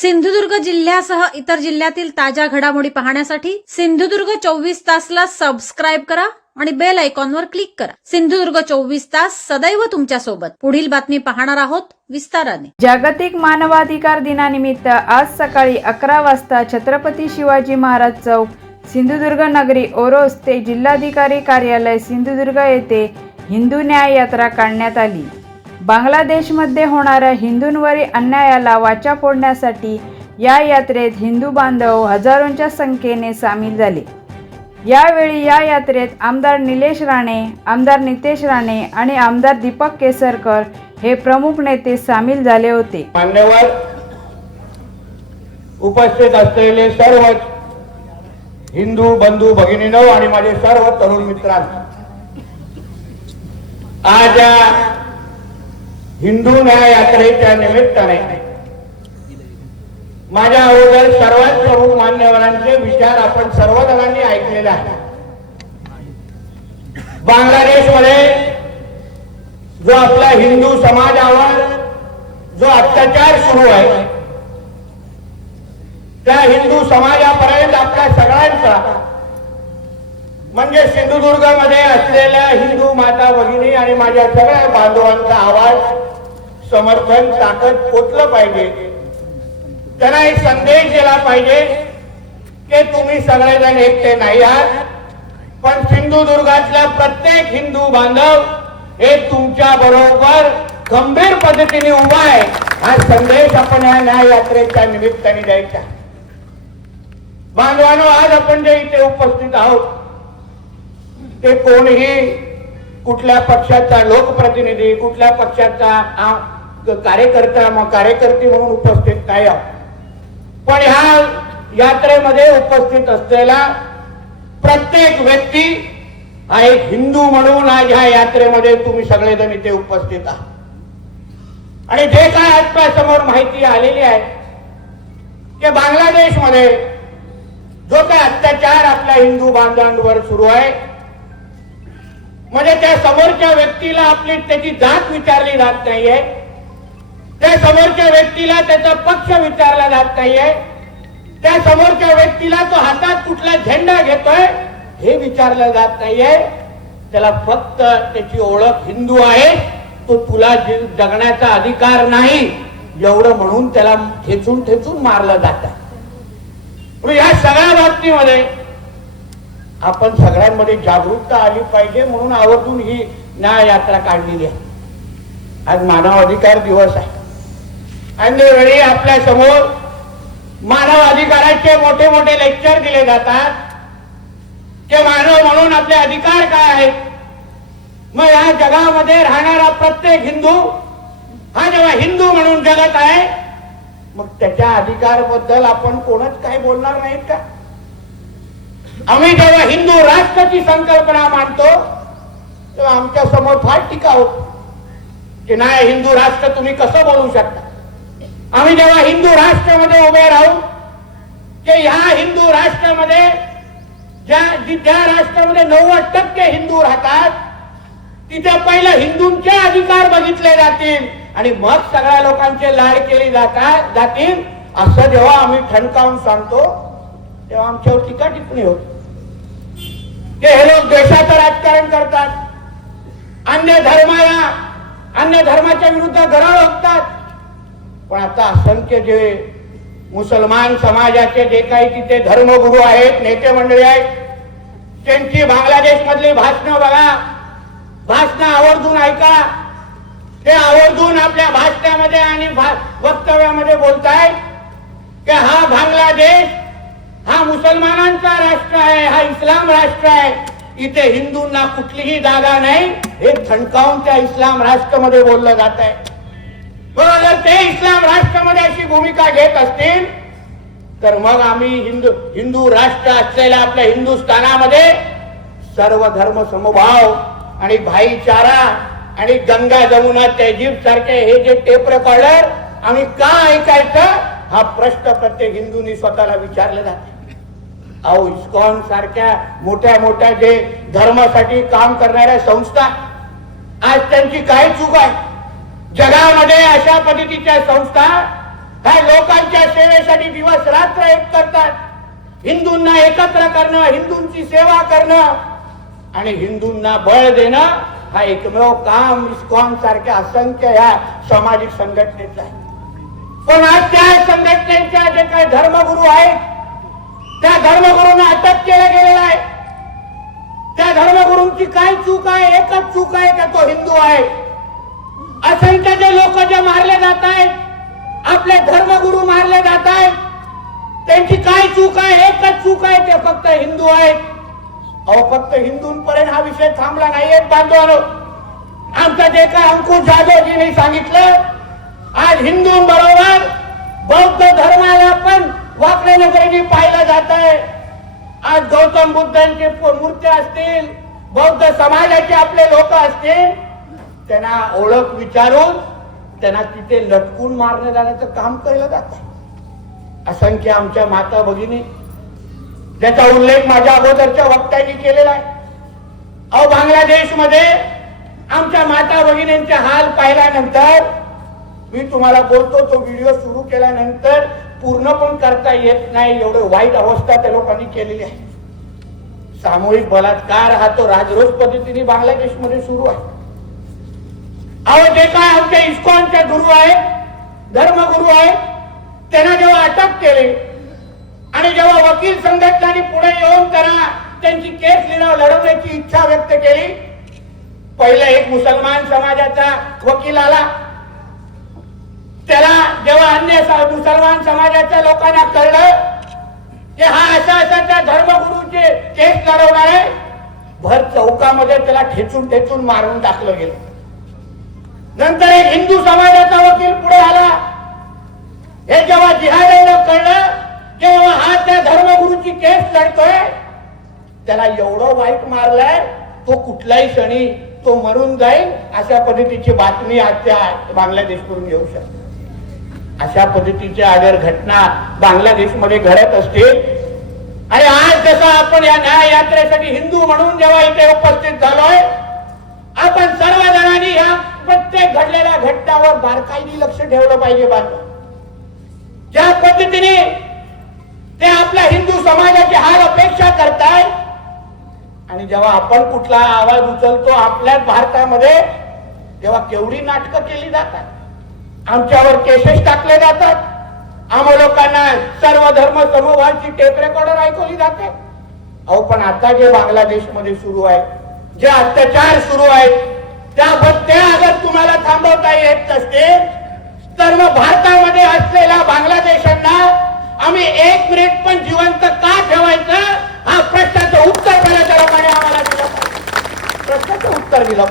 सिंधुदुर्ग जिल्ह्यासह इतर जिल्ह्यातील ताज्या घडामोडी पाहण्यासाठी सिंधुदुर्ग चोवीस तासला सबस्क्राईब करा आणि बेल आयकॉनवर क्लिक करा. सिंधुदुर्ग चोवीस तास सदैव तुमच्यासोबत पुढील बातमी पाहणार आहोत विस्ताराने. जागतिक मानवाधिकार दिनानिमित्त आज सकाळी अकरा वाजता छत्रपती शिवाजी महाराज चौक सिंधुदुर्ग नगरी ओरोस ते जिल्हाधिकारी कार्यालय सिंधुदुर्ग येथे हिंदू न्याय यात्रा काढण्यात आली. बांगलादेशमध्ये होणाऱ्या हिंदूंवरील अन्यायाला वाचा फोडण्यासाठी या यात्रेत हिंदू बांधव हजारोंच्या संख्येने सामील झाले. यावेळी या यात्रेत आमदार निलेश राणे आमदार नितेश राणे आणि आमदार दीपक केसरकर हे प्रमुख नेते सामील झाले होते. मान्यवर उपस्थित असलेले सर्व हिंदू बंधू भगिनीनो आणि माझे सर्व तरुण मित्रांनो आज हिंदू न्याय यात्रेच्या निमित्ताने माझ्या अगोदर सर्वात प्रमुख मान्यवरांचे विचार आपण सर्वजणांनी ऐकलेले आहेत. बांगलादेशमध्ये जो आपला हिंदू समाजावर जो अत्याचार सुरू आहे त्या हिंदू समाजापर्यंत आपल्या सगळ्यांचा म्हणजे सिंधुदुर्गमध्ये असलेल्या हिंदू माता भगिनी आणि माझ्या सगळ्या बांधवांचा आवाज समर्थन ताकद पोचलं पाहिजे. त्यांना एक संदेश दिला पाहिजे की तुम्ही सगळेजण एकटे नाही आहात पण सिंधुदुर्गातल्या प्रत्येक हिंदू बांधव हे तुमच्या बरोबर गंभीर पद्धतीने उभा आहे. हा संदेश आपण या न्याय यात्रेच्या निमित्ताने द्यायचा. बांधवानो आज आपण जे इथे उपस्थित आहोत ते कोणीही कुठल्या पक्षाचा लोकप्रतिनिधी कुठल्या पक्षाचा कार्यकर्ता मग कार्यकर्ते म्हणून उपस्थित नाही पण ह्या यात्रेमध्ये उपस्थित असलेला प्रत्येक व्यक्ती हा एक हिंदू म्हणून आज ह्या यात्रेमध्ये तुम्ही सगळेजण इथे उपस्थित आहात. आणि जे काय आजच्या समोर माहिती आलेली आहे की बांगलादेशमध्ये जो काय अत्याचार आपल्या हिंदू बांधवांवर सुरू आहे म्हणजे त्या समोरच्या व्यक्तीला आपली त्याची जात विचारली जात नाहीये त्या समोरच्या व्यक्तीला त्याचा पक्ष विचारला जात नाहीये. त्या समोरच्या व्यक्तीला तो हातात कुठला झेंडा घेतोय हे विचारलं जात नाहीये. त्याला फक्त त्याची ओळख हिंदू आहे. तो तुला जगण्याचा अधिकार नाही. एवढं म्हणून त्याला ठेचून ठेचून मारलं जात. या सगळ्या बाबतीमध्ये आपण सगळ्यांमध्ये जागरूकता आली पाहिजे म्हणून आवर्जून ही न्याय यात्रा काढलेली आहे. आज मानव अधिकार दिवस आहे. वेळी आपल्यासमोर मानव अधिकाराचे मोठे मोठे लेक्चर दिले जातात. ते मानव म्हणून आपले अधिकार काय आहेत? मग या जगामध्ये राहणारा प्रत्येक हिंदू हा जेव्हा हिंदू म्हणून जगत आहे मग त्याच्या अधिकाराबद्दल आपण कोणच काही बोलणार नाहीत का? आम्ही जेव्हा हिंदू राष्ट्राची संकल्पना मांडतो तेव्हा आमच्यासमोर फार टीका होत. की नाही हिंदू राष्ट्र तुम्ही कसं बोलू शकता? आम्ही जेव्हा हिंदू राष्ट्रामध्ये उभे राहू की ह्या हिंदू राष्ट्रामध्ये ज्या ज्या राष्ट्रामध्ये नव्वद टक्के हिंदू राहतात तिथे पहिले हिंदूंचे अधिकार बघितले जातील आणि मग सगळ्या लोकांचे लाड केली जातात जातील. असं जेव्हा आम्ही ठणकावून सांगतो तेव्हा आमच्यावर टीका टिप्पणी होत. की हे लोक देशाचं राजकारण करतात. अन्य धर्माला अन्य धर्माच्या विरुद्ध घरा पण आता असंख्य जे मुसलमान समाजाचे जे काही तिथे धर्मगुरू आहेत नेते मंडळी आहेत त्यांची बांगलादेश मधली भाषणं बघा. भाषणं आवर्जून ऐका. ते आवर्जून आपल्या भाषणामध्ये आणि भा- वक्तव्यामध्ये बोलतायत की हा बांगलादेश हा मुसलमानांचा राष्ट्र आहे हा इस्लाम राष्ट्र आहे. इथे हिंदूंना कुठलीही जागा नाही हे थणकावून त्या इस्लाम राष्ट्रमध्ये बोललं जात आहे बरं जर ते इस्लाम राष्ट्रामध्ये अशी भूमिका घेत असतील तर मग आम्ही हिंदू हिंदू राष्ट्र असलेल्या आपल्या हिंदुस्थानामध्ये सर्व धर्म समभाव आणि भाईचारा आणि गंगा जमुना तहजीब सारखे हे जे टेप रेकॉर्डर आम्ही का ऐकायचं? हा प्रश्न प्रत्येक हिंदूंनी स्वतःला विचारला जाते. अहो इस्कॉन सारख्या मोठ्या मोठ्या जे धर्मासाठी काम करणाऱ्या संस्था आज त्यांची काय चूक आहे. जगामध्ये अशा पद्धतीच्या संस्था ह्या लोकांच्या सेवेसाठी दिवस रात्र एक करतात. हिंदूंना एकत्र करणं हिंदूंची सेवा करणं आणि हिंदूंना बळ देणं हा एकमेव काम इस्कॉन सारख्या असंख्य ह्या सामाजिक संघटनेचा आहे. पण आज त्या संघटनेच्या जे काही धर्मगुरू आहेत त्या धर्मगुरूंना अटक केलं गेलेलं आहे. त्या धर्मगुरूंची काय चूक आहे एकच चूक आहे का तो हिंदू आहे? असंख्य जे लोक जे मारले जात आहेत आपले धर्मगुरु मारले जात आहेत त्यांची काय चूक आहे एकच चूक आहे ते फक्त हिंदू आहेत. अहो फक्त हिंदूंपर्यंत हा विषय थांबला नाहीये बांधवानो. आमचं जे काय अंकुश जाधवजीने सांगितलं आज हिंदूंबरोबर बौद्ध धर्माला पण वाकडे नजरेने पाहिलं जात आहे. आज गौतम बुद्धांचे पु- मूर्त्या असतील बौद्ध समाजाचे आपले लोक असतील त्यांना ओळख विचारून त्यांना तिथे लटकून मारण्यात जाण्याचं काम केलं जात. असंख्य आमच्या माता भगिनी ज्याचा उल्लेख माझ्या अगोदरच्या वक्त्यांनी केलेला आहे. अहो बांगलादेशमध्ये आमच्या माता भगिनींचे हाल पाहिल्यानंतर मी तुम्हाला बोलतो तो व्हिडिओ सुरू केल्यानंतर पूर्ण पण करता येत नाही एवढे वाईट अवस्था त्या लोकांनी केलेली आहे. सामूहिक बलात्कार हा तो राजरोज पद्धतीने बांगलादेशमध्ये सुरू आहे. अहो जे काय आमच्या इस्कॉनचे गुरु आहेत धर्मगुरु आहेत त्यांना जेव्हा अटक केले आणि जेव्हा वकील संघटनांनी पुढे येऊन त्यांना त्यांची केस लिहिणं लढवण्याची इच्छा व्यक्त केली पहिला एक मुसलमान समाजाचा वकील आला. त्याला जेव्हा अन्य मुसलमान समाजाच्या लोकांना कळलं की हा असा असा त्या धर्मगुरूचे केस लढवणार आहे भर चौकामध्ये त्याला ठेचून ठेचून मारून टाकलं गेलं. नंतर एक हिंदू समाजाचा वकील पुढे आला. हे जेव्हा जिहाद्यांना कळलं जेव्हा हा त्या धर्मगुरूची केस लढतोय त्याला एवढं वाईट मारलाय तो कुठल्याही क्षणी तो मरून जाईल अशा पद्धतीची बातमी आज त्या बांगलादेशकडून येऊ शकते. अशा पद्धतीच्या अगर घटना बांगलादेशमध्ये घडत असतील आणि आज जसं आपण या न्याय यात्रेसाठी हिंदू म्हणून जेव्हा इथे उपस्थित झालोय आपण सर्वजणांनी ह्या प्रत्येक घडलेल्या घटनावर बारकाईने लक्ष ठेवलं पाहिजे बांधव ज्या पद्धतीने ते आपल्या हिंदू समाजाची हाल अपेक्षा करताय आणि जेव्हा आपण कुठला आवाज उचलतो आपल्याच भारतामध्ये तेव्हा केवढी नाटकं केली जातात. आमच्यावर केसेस टाकले जातात. आम्हा लोकांना सर्व धर्म समूहांची टेप रेकॉर्डर ऐकवली जाते. अहो पण आता जे बांगलादेशमध्ये सुरू आहे जे अत्याचार सुरू आहेत त्या अगर थांबवता येत नसते. तर मग भारतामध्ये असलेल्या बांगलादेशांना आम्ही एक मिनिट पण जिवंत का ठेवायचं? हा प्रश्नाचं उत्तर पहिल्या लोकांनी आम्हाला दिलं प्रश्नाचं उत्तर दिलं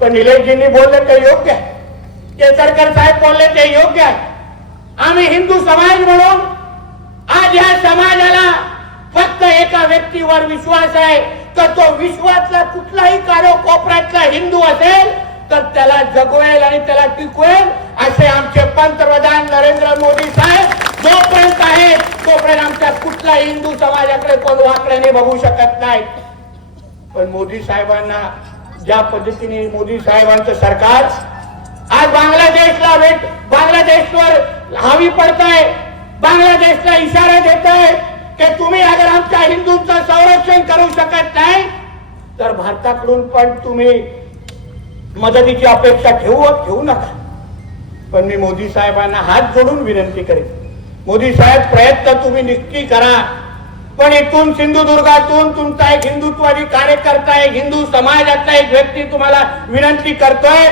पण निलेशजींनी बोलले ते योग्य आहे. केसरकर साहेब बोलले ते योग्य आहे. आम्ही हिंदू समाज म्हणून आज या समाजाला फक्त एका व्यक्तीवर विश्वास आहे तर तो विश्वातला कुठलाही कारो कोपऱ्यातला हिंदू असेल तर त्याला जगवेल आणि त्याला टिकवेल असे आमचे पंतप्रधान नरेंद्र मोदी साहेब जोपर्यंत आहेत तोपर्यंत आमच्या कुठला हिंदू समाजाकडे कोण वाकड्याने बघू शकत नाही पण मोदी साहेबांना ज्या पद्धतीने मोदी साहेबांचं सरकार आज बांगलादेशला भेट बांगलादेशवर हावी पडताय बांगलादेशला इशारा देत आहे की तुम्ही अगर आमच्या हिंदूंचं संरक्षण करू शकत नाही तर भारताकडून पण तुम्ही मदतीची अपेक्षा ठेवू ठेवू नका. पण मी मोदी साहेबांना हात जोडून विनंती करेन. मोदी साहेब प्रयत्न तुम्ही नक्की करा. पण इथून सिंधुदुर्गातून तुमचा एक हिंदुत्वादी कार्यकर्ता एक हिंदू समाजातला एक व्यक्ती तुम्हाला विनंती करतोय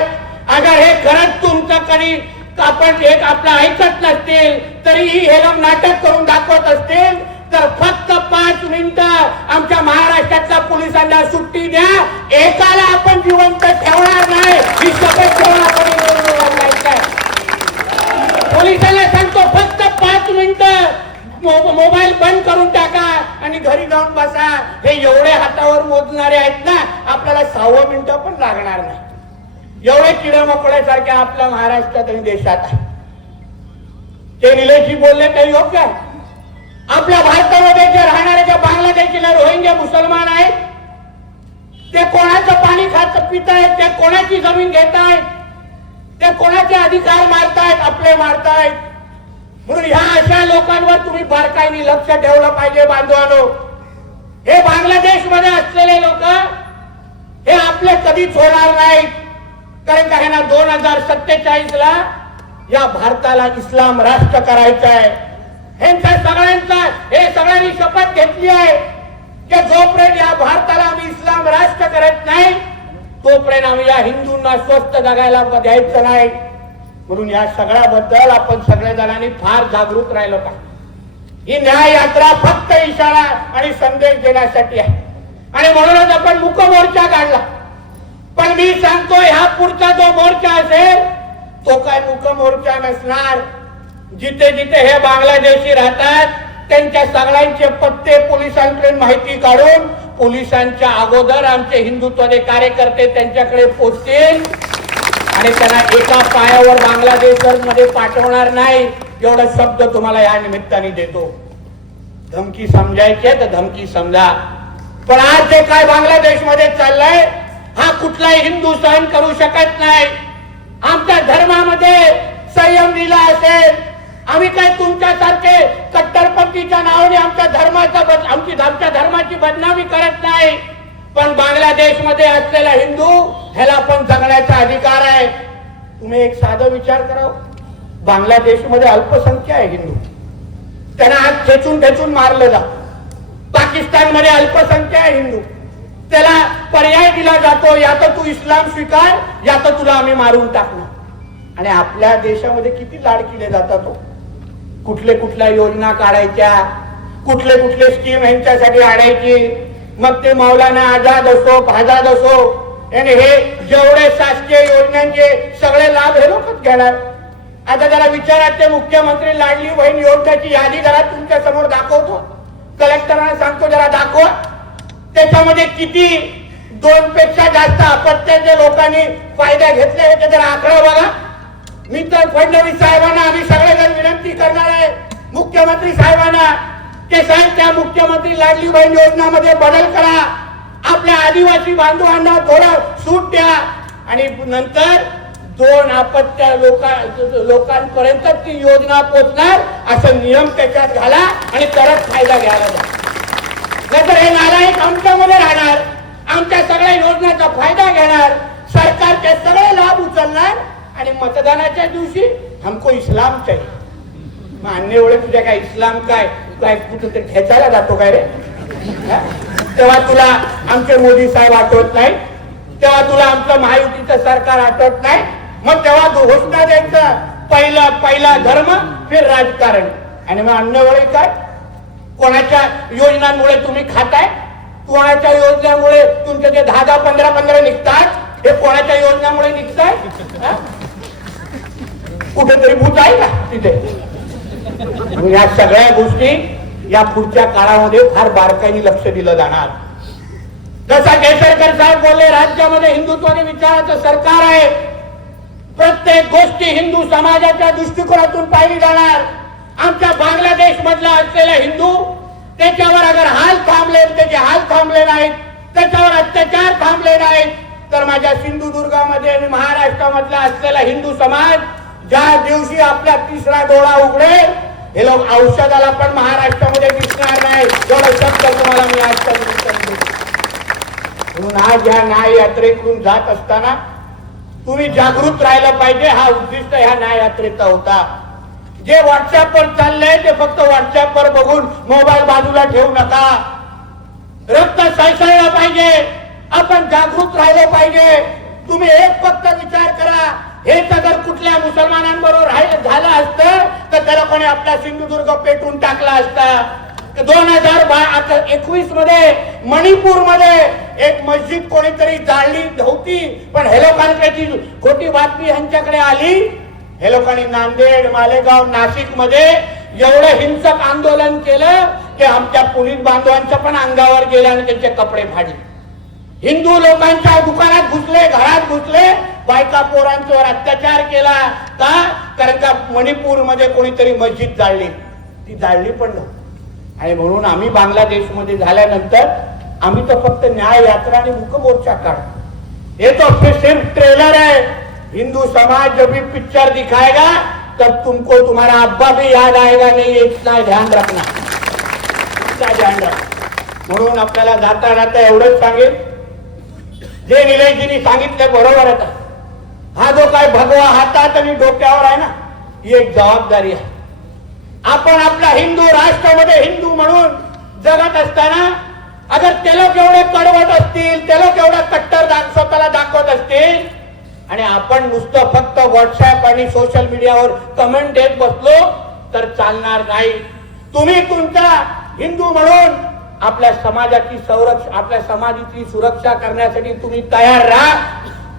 अगर हे खरंच तुमचं कधी आपण एक आपलं ऐकत नसतील तरीही हे लोक नाटक करून दाखवत असतील तर फक्त पाच मिनिटं आमच्या महाराष्ट्रातल्या पोलिसांना सुट्टी द्या. एकाला आपण जिवंत ठेवणार नाही. ही शपथ घेऊन आपण पोलिसांना सांगतो फक्त पाच मिनिट. मोबाईल बंद करून टाका आणि घरी जाऊन बसा. हे एवढे हातावर मोजणारे आहेत ना आपल्याला सहावं मिनिटं पण लागणार नाही. एवढे किडे मोकळ्यासारखे आपल्या महाराष्ट्रात आणि देशात आहे. ते निलेशजी बोलले काही योग्य आहे? आपल्या भारतामध्ये जे राहणारे जे बांगलादेशीला रोहिंग्या मुसलमान आहेत ते कोणाचं पाणी खात पित आहेत ते कोणाची जमीन घेत आहेत ते कोणाचे अधिकार मारतायत आपले मारतायत. म्हणून ह्या अशा लोकांवर तुम्ही बारकाईने लक्ष ठेवलं पाहिजे बांधवानो. हे बांगलादेशमध्ये असलेले लोक हे आपले कधीच होणार नाहीत. कारण का ह्यांना दोन हजार सत्तेचाळीस ला या भारताला इस्लाम राष्ट्र करायचं आहे यांचा सगळ्यांचा हे सगळ्यांनी शपथ घेतली आहे की जोपर्यंत या भारताला आम्ही इस्लाम राष्ट्र करत नाही तोपर्यंत आम्ही या हिंदूंना स्वस्त जगायला द्यायचं नाही. म्हणून या सगळ्याबद्दल आपण सगळ्या जणांनी फार जागरूक राहिलो पाहिजे ही न्याय यात्रा फक्त इशारा आणि संदेश देण्यासाठी आहे. आणि म्हणूनच आपण मुक मोर्चा काढला. पण मी सांगतो ह्या पुढचा जो मोर्चा असेल तो काय मुक मोर्चा नसणार. जिथे जिथे हे बांगलादेशी राहतात त्यांच्या सगळ्यांचे पत्ते पोलिसांकडे माहिती काढून पोलिसांच्या अगोदर आमचे हिंदुत्वाचे कार्यकर्ते त्यांच्याकडे पोचतील. आणि त्यांना एका पायावर बांगलादेशमध्ये पाठवणार नाही एवढा शब्द तुम्हाला या निमित्ताने देतो. धमकी समजायची तर धमकी समजा. पण आज जे काय बांगलादेशमध्ये चाललंय हा कुठलाही हिंदू सहन करू शकत नाही. आमच्या धर्मामध्ये संयम दिला असेल आम्ही काय तुमच्यासारखे कट्टरपंथीच्या नावाने आमच्या धर्माचा आमची आमच्या धर्माची बदनामी करत नाही. पण बांगलादेशमध्ये असलेला हिंदू ह्याला पण जगण्याचा अधिकार आहे. तुम्ही एक साधा विचार करा बांगलादेशमध्ये अल्पसंख्या आहे हिंदू. त्यांना आज खेचून ठेचून मारलं जा. पाकिस्तानमध्ये अल्पसंख्या आहे हिंदू. त्याला पर्याय दिला जातो या तर तू इस्लाम स्वीकार या तर तुला आम्ही मारून टाकणार. आणि आपल्या देशामध्ये किती लाड केले जातात हो. कुठले कुठल्या योजना काढायच्या? कुठले कुठले स्कीम यांच्यासाठी आणायची? मग ते मौलाना आझाद असो भाजाद असो आणि हे जेवढे शासकीय योजनांचे सगळे लाभ हे लोकच घेणार. आता जरा विचारात ते मुख्यमंत्री लाडली बहीण योजनाची यादी जरा तुमच्यासमोर दाखवतो. कलेक्टरांना सांगतो जरा दाखवा. त्याच्यामध्ये किती दोन पेक्षा जास्त अपत्याच्या लोकांनी फायदा घेतला हे जरा आकडा बघा. मी तर फडणवीस साहेबांना आम्ही सगळेजण विनंती करणार आहे. मुख्यमंत्री साहेबांना ते साहेब त्या मुख्यमंत्री लाडली बहीण योजनामध्ये बदल करा. आपल्या आदिवासी बांधवांना थोडं सूट द्या. आणि नंतर दोन आपत्त्या लोका लोकांपर्यंत ती योजना पोचणार असं नियम त्याच्यात घाला आणि तरच फायदा घ्यायला जा. नाहीतर हे नालायक आमच्यामध्ये राहणार. आमच्या सगळ्या योजनांचा फायदा घेणार. सरकारचे सगळे लाभ उचलणार. आणि मतदानाच्या दिवशी हमको इस्लाम चाहिए. मग अन्य तुझ्या काय इस्लाम काय? काय कुठं ते जातो काय रे? तेव्हा तुला आमचे मोदी साहेब आठवत नाही तेव्हा तुला आमचं महायुतीचं सरकार आठवत नाही मग तेव्हा घोषणा द्यायचं. पहिला पहिला धर्म फिर राजकारण. आणि मग अन्न वेळी काय? कोणाच्या योजनांमुळे तुम्ही खाताय? कोणाच्या योजनेमुळे तुमचे जे दहा दहा पंधरा पंधरा निघतात हे कोणाच्या योजनामुळे निघताय? कुठेतरी भूत आहे का तिथे. या सगळ्या गोष्टी या पुढच्या काळामध्ये फार बारकाईने लक्ष दिलं जाणार. जसा केसरकर साहेब बोलले राज्यामध्ये हिंदुत्वाने विचाराचं सरकार आहे. प्रत्येक गोष्टी हिंदू समाजाच्या दृष्टिकोनातून पाहिली जाणार. आमच्या बांगलादेश मधला असलेला हिंदू त्याच्यावर अगर हाल थांबले त्याचे हाल थांबले नाहीत त्याच्यावर अत्याचार थांबले नाहीत तर माझ्या सिंधुदुर्गामध्ये आणि महाराष्ट्रामधला असलेला हिंदू समाज ज्या दिवशी आपला तिसरा डोळा उघडेल हे लोक औषधाला पण महाराष्ट्रामध्ये दिसणार नाही. एवढं शब्द तुम्हाला मी आज म्हणून आज ह्या न्याय यात्रेकडून जात असताना तुम्ही जागृत राहिलं पाहिजे हा उद्दिष्ट ह्या न्याय यात्रेचा होता. जे व्हॉट्सअपवर चाललंय ते फक्त व्हॉट्सअपवर बघून मोबाईल बाजूला ठेवू नका. रक्त सळसळलं पाहिजे. आपण जागृत राहिलं पाहिजे. तुम्ही एक फक्त विचार करा. हेच जर कुठल्या मुसलमानांबरोबर झालं असतं तर त्याला कोणी आपला सिंधुदुर्ग पेटून टाकला असता? दोन हजार बा एकवीसमध्ये मणिपूरमध्ये एक मस्जिद कोणीतरी जाळली होती पण हे लोकांकडे खोटी बातमी ह्यांच्याकडे आली हे लोकांनी नांदेड मालेगाव नाशिकमध्ये एवढं हिंसक आंदोलन केलं की आमच्या पोलीस बांधवांच्या पण अंगावर गेले आणि त्यांचे कपडे फाडले. हिंदू लोकांच्या दुकानात घुसले घरात घुसले बायका पोरांच्यावर अत्याचार केला का? कारण का मणिपूरमध्ये कोणीतरी मस्जिद जाळली. ती जाळली पण नव्हती. आणि म्हणून आम्ही बांगलादेशमध्ये झाल्यानंतर आम्ही तर फक्त न्याय यात्रा आणि मुखमोर्चा काढतो हे तो सिर्फ ट्रेलर आहे. हिंदू समाज जब भी पिक्चर दिखाएगा तब तुमको तुम्हारा अब्बा भी याद आएगा. नहीं इतना ध्यान रखना. इतना ध्यान रखना. म्हणून आपल्याला जाता जाता एवढंच सांगेल जे निलयजीनी सांगितलं बरोबर आता हा जो काय भगवा हातात आणि डोक्यावर आहे ना ही एक जबाबदारी आहे. आपण आपल्या हिंदू राष्ट्रामध्ये हिंदू म्हणून जगत असताना अगर ते लोक एवढे कडवट असतील ते लोक एवढा कट्टर दाख स्वतःला दाखवत असतील आणि आपण नुसतं फक्त व्हॉट्सअप आणि सोशल मीडियावर कमेंट देत बसलो तर चालणार नाही. तुम्ही तुमचा हिंदू म्हणून आपल्या समाजाची संरक्षण आपल्या समाजाची सुरक्षा करण्यासाठी तुम्ही तयार राहा.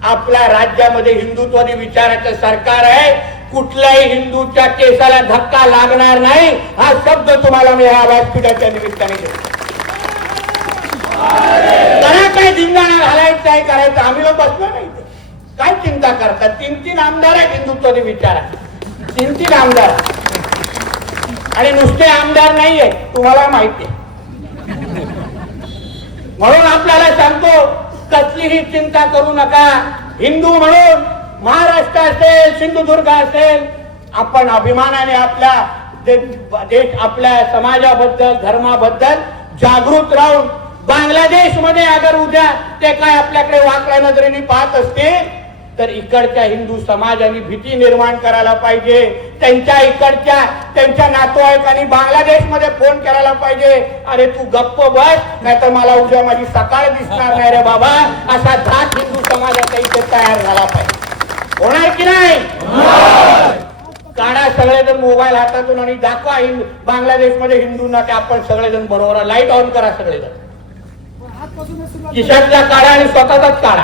आपल्या राज्यामध्ये हिंदुत्वादी विचाराचं सरकार आहे. कुठल्याही हिंदूच्या केसाला धक्का लागणार नाही. हा शब्द तुम्हाला मी ह्या व्यासपीठाच्या निमित्ताने देतो. करा काय धिंगाणा घालायचं आहे करायचं आम्ही लोक बसलो नाही काय चिंता करतात तीन तीन आमदार आहेत हिंदुत्वादी विचार तीन तीन आमदार. आणि नुसते आमदार नाही आहेत तुम्हाला माहिती आहे म्हणून आपल्याला सांगतो कसलीही चिंता करू नका. हिंदू म्हणून महाराष्ट्र असेल सिंधुदुर्ग असेल आपण अभिमानाने आपल्या देश आपल्या समाजाबद्दल धर्माबद्दल जागृत राहून बांगलादेशमध्ये अगर उद्या ते काय आपल्याकडे वाकड्या नजरेने पाहत असतील तर इकडच्या हिंदू समाजाने भीती निर्माण करायला पाहिजे. त्यांच्या इकडच्या त्यांच्या नातेवाईकांनी बांगलादेशमध्ये फोन करायला पाहिजे. अरे तू गप्प बस नाहीतर मला उद्या माझी सकाळ दिसणार नाही रे बाबा. असा धाक हिंदू समाजाचा इथे तयार झाला पाहिजे. होणार की नाही? काढा सगळेजण मोबाईल हातातून आणि दाखवा हिंद बांगलादेशमध्ये हिंदूंना की आपण सगळेजण बरोबर लाइट ऑन करा सगळेजण. खिशातला काढा आणि स्वतःचाच काढा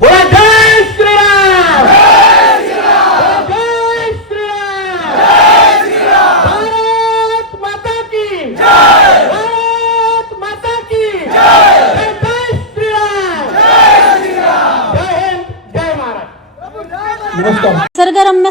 बोला जय श्रीराम जय श्रीराम भारत माता की भारत माता की जय जय श्रीराम जय हिंद जय महाराज निसर्गरम्य